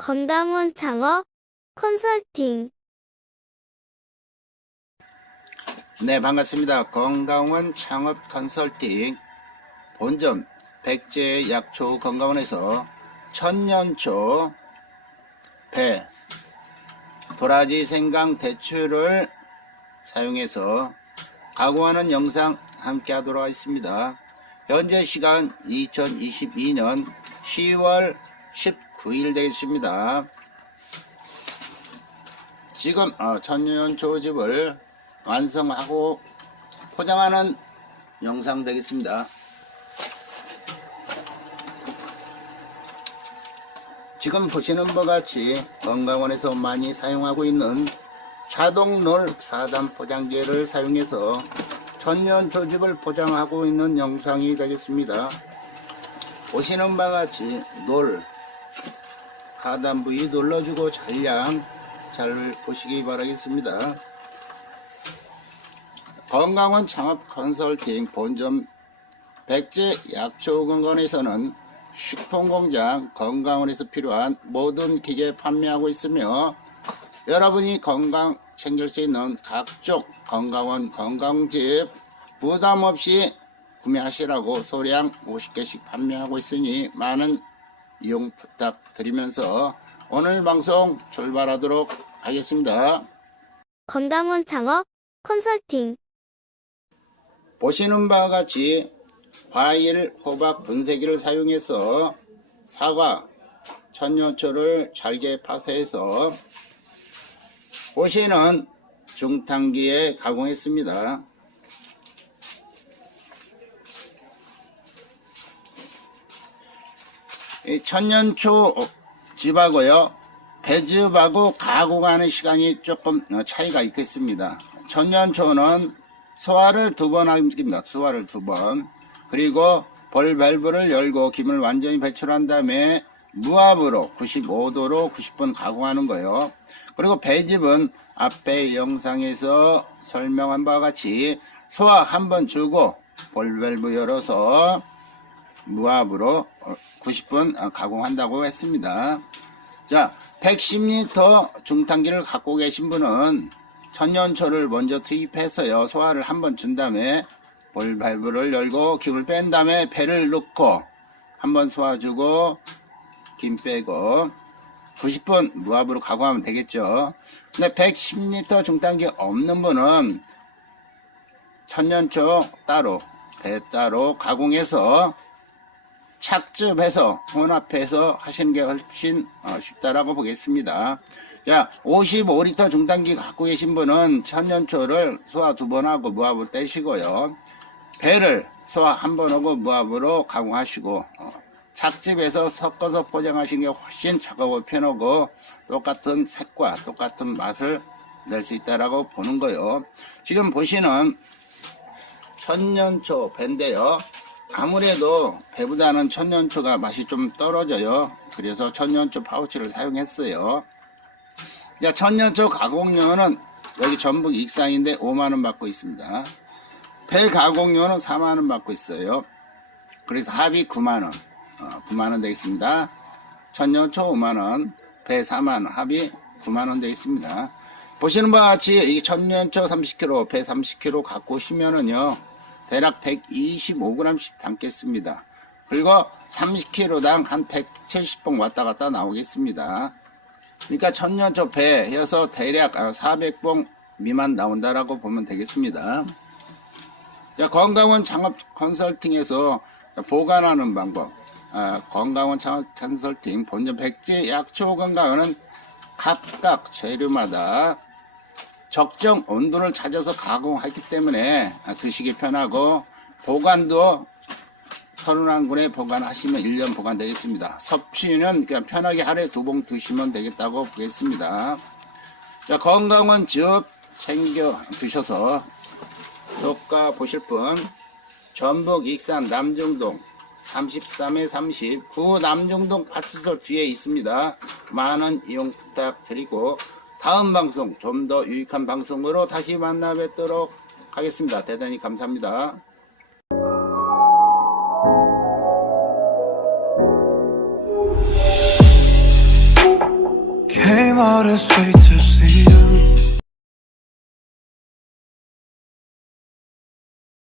건강원 창업 컨설팅 네, 반갑습니다. 건강원 창업 컨설팅 본점 백제 약초 건강원에서 천년초 배 도라지 생강 대추를 사용해서 가공하는 영상 함께 하도록 하겠습니다. 현재 시간 2022년 10월 19일 되겠습니다. 지금 어, 천년초집을 완성하고 포장하는 영상 되겠습니다. 지금 보시는 것 같이 건강원에서 많이 사용하고 있는 자동롤 4단 포장기를 사용해서 천년 조집을 포장하고 있는 영상이 되겠습니다. 보시는 바와 같이 놀 하단 부위 눌러주고 잔량 잘 보시기 바라겠습니다. 건강원 창업 컨설팅 본점 백제 약초건강원에서는 식품공장 건강원에서 필요한 모든 기계 판매하고 있으며 여러분이 건강 챙길 수 있는 각종 건강원 건강즙 부담 없이 구매하시라고 소량 50개씩 판매하고 있으니 많은 이용 부탁드리면서 오늘 방송 출발하도록 하겠습니다. 건강원 창업 컨설팅 보시는 바와 같이 과일, 호박, 분쇄기를 사용해서 사과, 천년초를 잘게 파쇄해서 보시는 중탕기에 가공했습니다. 천년초 즙하고요. 배즙하고 가공하는 시간이 조금 차이가 있겠습니다. 천년초는 소화를 두 번 합니다. 소화를 두 번. 그리고 벌 밸브를 열고 김을 완전히 배출한 다음에 무압으로 95도로 90분 가공하는 거예요. 그리고 배즙은 앞에 영상에서 설명한 바와 같이 소화 한 번 주고 벌 밸브 열어서 무압으로 90분 가공한다고 했습니다. 자, 110리터 중탕기를 갖고 계신 분은 천년초를 먼저 투입해서요. 소화를 한번 준 다음에 볼 발브를 열고 김을 뺀 다음에 배를 넣고 한번 소화 주고 김 빼고 90분 무압으로 가공하면 되겠죠. 근데 110리터 중탕기 없는 분은 천년초 따로 배 따로 가공해서 착즙해서 혼합해서 하시는 게 훨씬 어, 쉽다라고 보겠습니다. 자, 55리터 중단기 갖고 계신 분은 천년초를 소화 두 번 하고 무압으로 떼시고요. 배를 소화 한 번 하고 무압으로 가공하시고 어, 착즙해서 섞어서 포장하시는 게 훨씬 작업을 편하고 똑같은 색과 똑같은 맛을 낼 수 있다라고 보는 거요. 지금 보시는 천년초 배인데요. 아무래도 배보다는 천년초가 맛이 좀 떨어져요. 그래서 천년초 파우치를 사용했어요. 야, 천년초 가공료는 여기 전북 익산인데 5만원 받고 있습니다. 배 가공료는 4만원 받고 있어요. 그래서 합이 9만원, 어, 9만원 되겠습니다. 천년초 5만원, 배 4만원, 합이 9만원 되겠습니다. 보시는 바와 같이 이 천년초 30kg, 배 30kg 갖고 오시면은요, 대략 125g씩 담겠습니다. 그리고 30kg당 한 170봉 왔다 갔다 나오겠습니다. 그러니까 천년초 배여서 대략 400봉 미만 나온다라고 보면 되겠습니다. 자, 건강원 창업 컨설팅에서 보관하는 방법, 아, 건강원 창업 컨설팅 본점 백제 약초 건강은 각각 재료마다 적정 온도를 찾아서 가공하기 때문에 드시기 편하고 보관도 서른한군에 보관하시면 1년 보관되겠습니다. 섭취는 그냥 편하게 하루에 두 봉 드시면 되겠다고 보겠습니다. 자, 건강한 즙 챙겨 드셔서 효과 보실 분 전북 익산 남정동 33에 30 구 남정동 파출소 뒤에 있습니다. 많은 이용 부탁드리고 다음 방송 좀 더 유익한 방송으로 다시 만나 뵙도록 하겠습니다. 대단히 감사합니다. came all this way to see you.